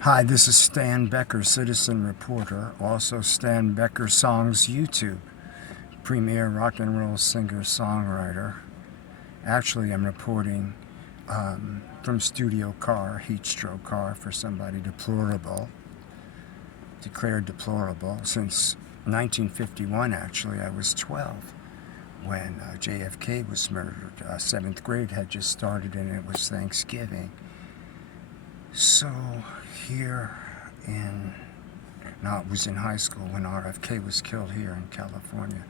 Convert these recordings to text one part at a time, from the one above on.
Hi, this is Stan Becker, citizen reporter, also Stan Becker Songs YouTube, premier rock and roll singer-songwriter. Actually, I'm reporting from studio car, heat stroke car for somebody deplorable, declared deplorable. Since 1951, actually, I was 12 when JFK was murdered. 7th grade had just started and it was Thanksgiving. So here it was in high school when RFK was killed here in California.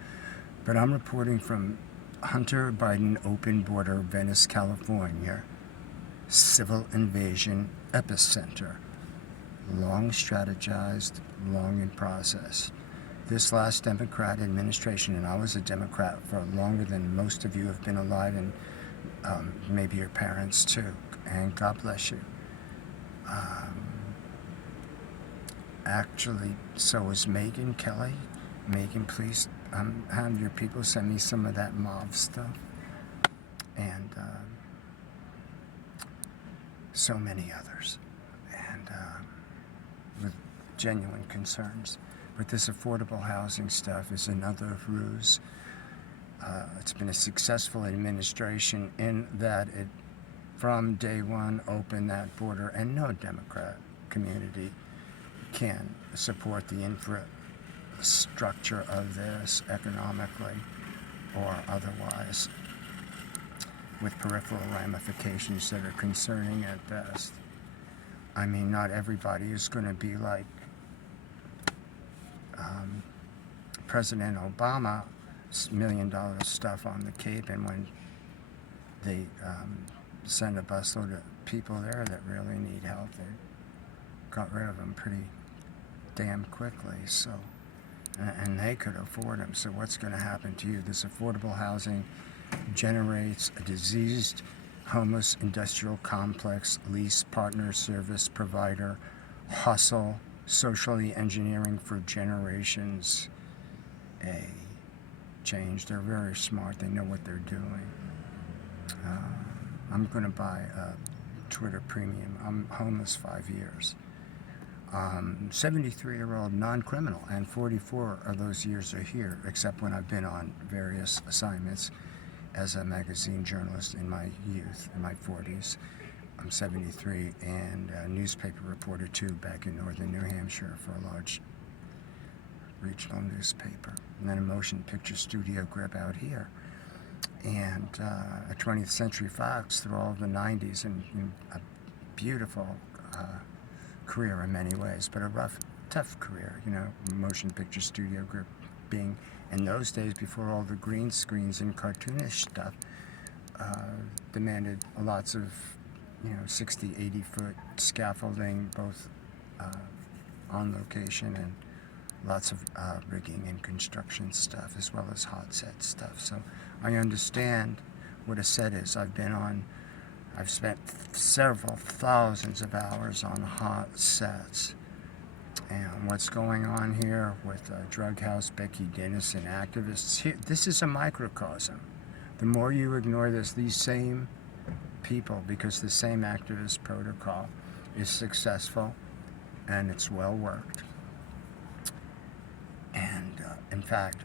But I'm reporting from Hunter Biden open border, Venice, California, civil invasion epicenter. Long strategized, long in process. This last Democrat administration, and I was a Democrat for longer than most of you have been alive, and maybe your parents too, and God bless you. Actually, so is Megan Kelly. Megan, please have your people send me some of that mauve stuff. And so many others. And with genuine concerns. But this affordable housing stuff is another ruse. It's been a successful administration in that it, from day one, opened that border, and no Democrat community can support the infrastructure of this economically or otherwise, with peripheral ramifications that are concerning at best. I mean, not everybody is going to be like President Obama, $1 million stuff on the Cape, and when they send a busload of people there that really need help, they got rid of them pretty damn quickly. So, and they could afford them. So what's going to happen to you? This affordable housing generates a diseased, homeless industrial complex, lease partner, service provider, hustle, socially engineering for generations. Change. They're very smart. They know what they're doing. I'm going to buy a Twitter premium. I'm homeless 5 years. 73-year-old non-criminal, and 44 of those years are here, except when I've been on various assignments as a magazine journalist in my youth, in my 40s. I'm 73, and a newspaper reporter too, back in northern New Hampshire for a large regional newspaper, and then a motion picture studio grip out here, and a 20th Century Fox through all of the 90s, and a beautiful career in many ways, but a rough, tough career, motion picture studio grip being, in those days before all the green screens and cartoonish stuff, demanded lots of 60, 80 foot scaffolding, both on location, and lots of rigging and construction stuff, as well as hot set stuff. So I understand what a set is. I've spent several thousands of hours on hot sets. And what's going on here with Drug House, Becky Dennis, and activists, here, this is a microcosm. The more you ignore this, these same people, because the same activist protocol is successful and it's well worked. And in fact,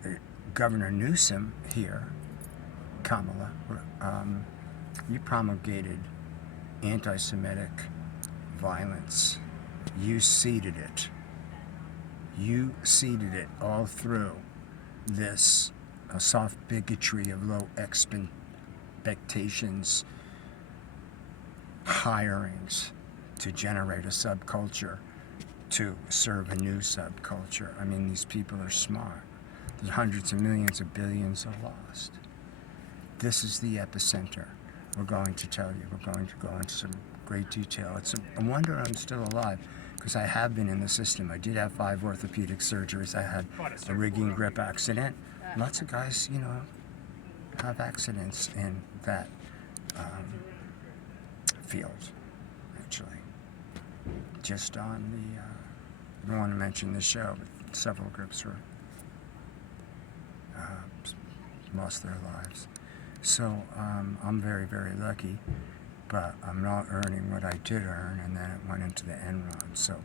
Governor Newsom here, Kamala, you promulgated anti-Semitic violence. You seeded it. You seeded it all through this soft bigotry of low expectations, hirings to generate a subculture to serve a new subculture. I mean, these people are smart. There's hundreds of millions of billions are lost. This is the epicenter. We're going to tell you. We're going to go into some great detail. It's a wonder I'm still alive, because I have been in the system. I did have 5 orthopedic surgeries. I had a rigging grip accident. Lots of guys, have accidents in that field, actually. Just on the, I don't want to mention the show, but several groups were lost their lives. So I'm very, very lucky. but I'm not earning what I did earn, and then it went into the Enron. So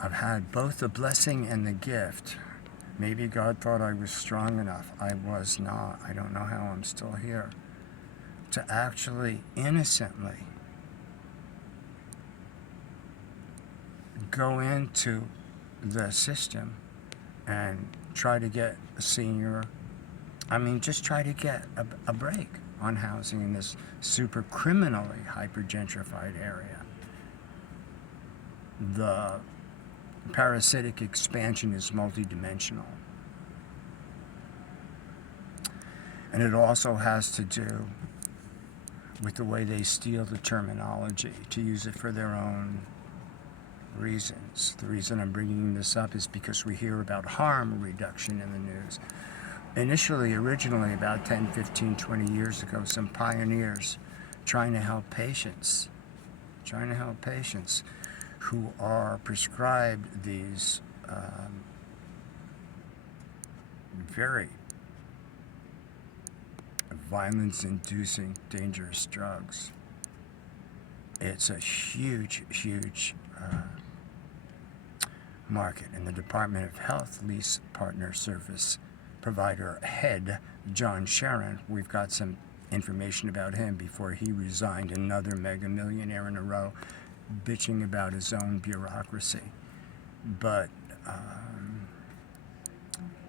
I've had both the blessing and the gift. Maybe God thought I was strong enough. I was not. I don't know how I'm still here. To actually innocently go into the system and try to get a senior, just try to get a break on housing in this super criminally hyper-gentrified area. The parasitic expansion is multidimensional. And it also has to do with the way they steal the terminology to use it for their own reasons. The reason I'm bringing this up is because we hear about harm reduction in the news. Originally, about 10, 15, 20 years ago, some pioneers trying to help patients who are prescribed these very violence-inducing, dangerous drugs. It's a huge, huge market. And the Department of Health Lease Partner Service Provider Head, John Sharon, we've got some information about him before he resigned, another mega millionaire in a row, bitching about his own bureaucracy. But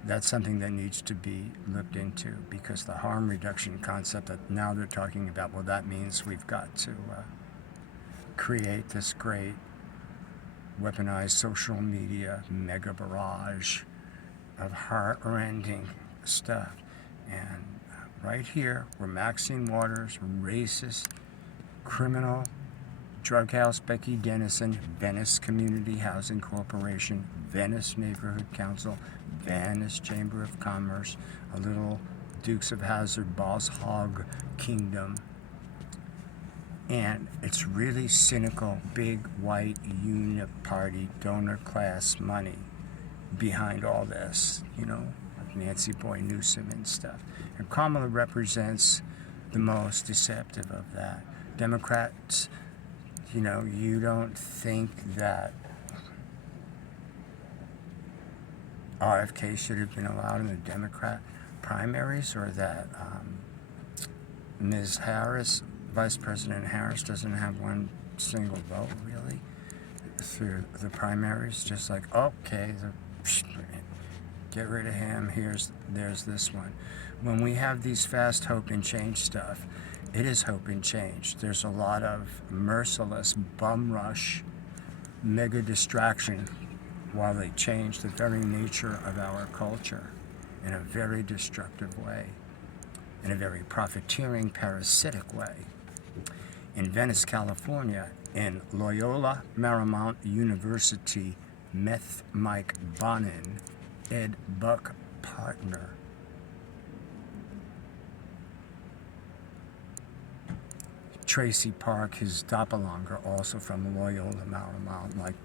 that's something that needs to be looked into, because the harm reduction concept that now they're talking about, well, that means we've got to create this great weaponized social media mega barrage of heart-rending stuff. And right here, where Maxine Waters, racist, criminal, drug house Becky Dennison, Venice Community Housing Corporation, Venice Neighborhood Council, Venice Chamber of Commerce, a little Dukes of Hazzard boss hog kingdom. And it's really cynical, big, white, Uni-Party donor class money behind all this, like Nancy Boy Newsom and stuff. And Kamala represents the most deceptive of that. Democrats, you don't think that RFK should have been allowed in the Democrat primaries, or that Ms. Harris, Vice President Harris, doesn't have one single vote, really, through the primaries. Just like, okay, get rid of him, there's this one. When we have these fast hope and change stuff, it is hope and change. There's a lot of merciless bum rush, mega distraction, while they change the very nature of our culture in a very destructive way, in a very profiteering, parasitic way. In Venice, California, in Loyola Marymount University, Meth Mike Bonin, Ed Buck partner, Tracy Park, his doppelganger, also from Loyola Marymount, like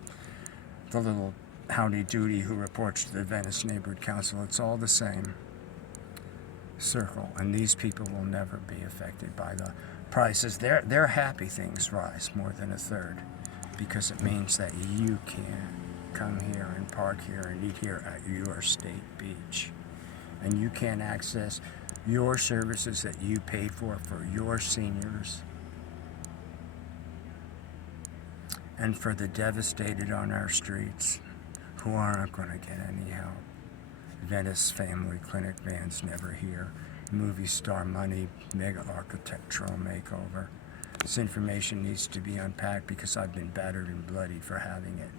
the little howdy doody who reports to the Venice Neighborhood Council. It's all the same circle, and these people will never be affected by the prices. They're happy things rise more than a third, because it means that you can come here and park here and eat here at your state beach, and you can access your services that you paid for your seniors, and for the devastated on our streets who aren't going to get any help. Venice Family Clinic van's never here. Movie star money, mega architectural makeover. This information needs to be unpacked because I've been battered and bloodied for having it.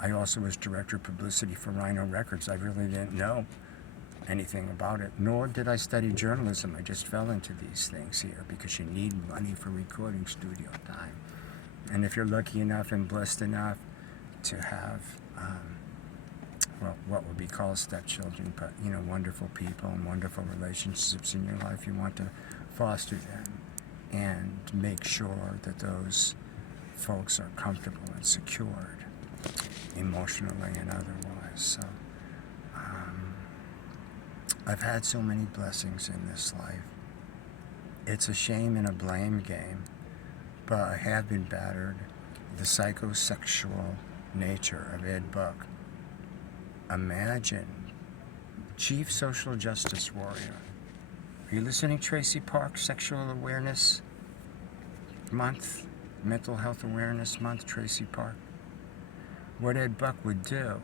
I also was director of publicity for Rhino Records. I really didn't know anything about it, nor did I study journalism. I just fell into these things here because you need money for recording studio time. And if you're lucky enough and blessed enough to have, what would be called stepchildren, but, wonderful people and wonderful relationships in your life, you want to foster them and make sure that those folks are comfortable and secured emotionally and otherwise. So, I've had so many blessings in this life. It's a shame and a blame game, but I have been battered. The psychosexual nature of Ed Buck. Imagine, Chief Social Justice Warrior. Are you listening, Tracy Park? Sexual Awareness Month, Mental Health Awareness Month, Tracy Park. What Ed Buck would do,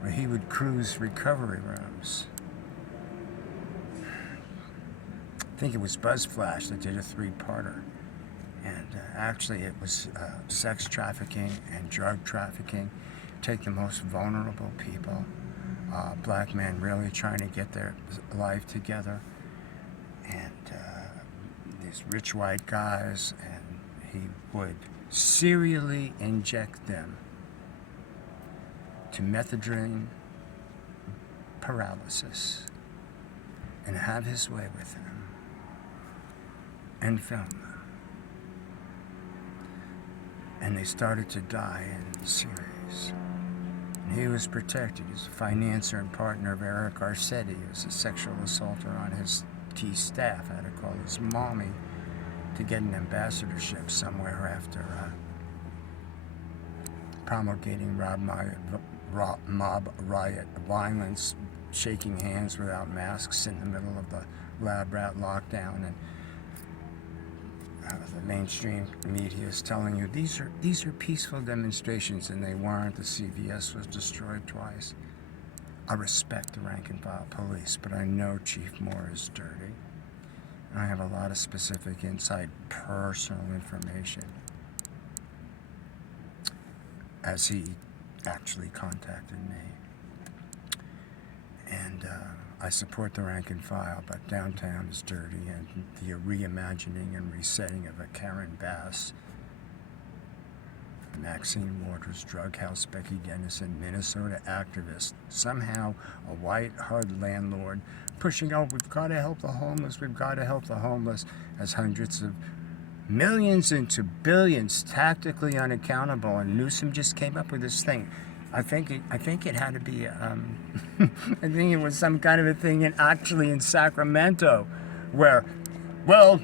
where he would cruise recovery rooms. I think it was BuzzFlash that did a 3-parter. And actually it was sex trafficking and drug trafficking. Take the most vulnerable people, black men really trying to get their life together, and these rich white guys, and he would serially inject them to methadone paralysis and have his way with them and film them. And they started to die in series. And he was protected. He's a financier and partner of Eric Garcetti. He was a sexual assaulter on his key staff. I had to call his mommy to get an ambassadorship somewhere after promulgating mob riot violence, shaking hands without masks in the middle of the lab rat lockdown, and the mainstream media is telling you these are peaceful demonstrations, and they weren't. The CVS was destroyed twice. I respect the rank and file police, but I know Chief Moore is dirty. And I have a lot of specific inside personal information, as he actually contacted me. And I support the rank and file, but downtown is dirty, and the reimagining and resetting of a Karen Bass, Maxine Waters, Drug House, Becky Dennison, Minnesota activist, somehow a white hard landlord pushing, oh, we've got to help the homeless, we've got to help the homeless, as hundreds of millions into billions, tactically unaccountable. And Newsom just came up with this thing. I think it had to be, I think it was some kind of a thing actually in Sacramento, where, well,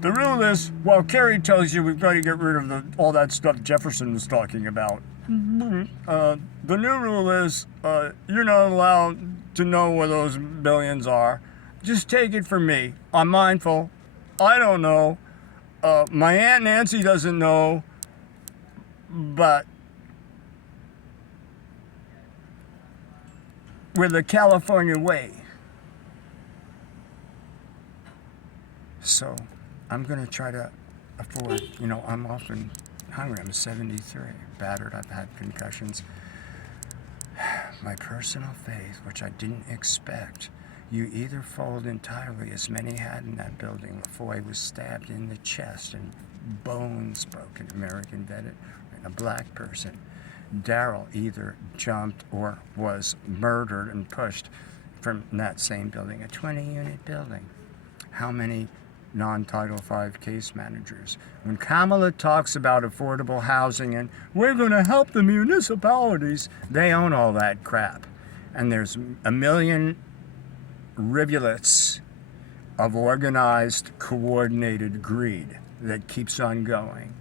the rule is, well, Kerry tells you we've got to get rid of all that stuff Jefferson was talking about. The new rule is you're not allowed to know where those billions are. Just take it from me. I'm mindful. I don't know. My Aunt Nancy doesn't know, but we're the California way. So I'm going to try to afford, I'm often hungry. I'm 73, battered. I've had concussions. My personal faith, which I didn't expect, you either fold entirely, as many had in that building. LaFoy was stabbed in the chest and bones broken, American veteran, and a black person. Darrell either jumped or was murdered and pushed from that same building, a 20-unit building. How many non-Title V case managers? When Kamala talks about affordable housing and we're going to help the municipalities, they own all that crap. And there's a million rivulets of organized, coordinated greed that keeps on going.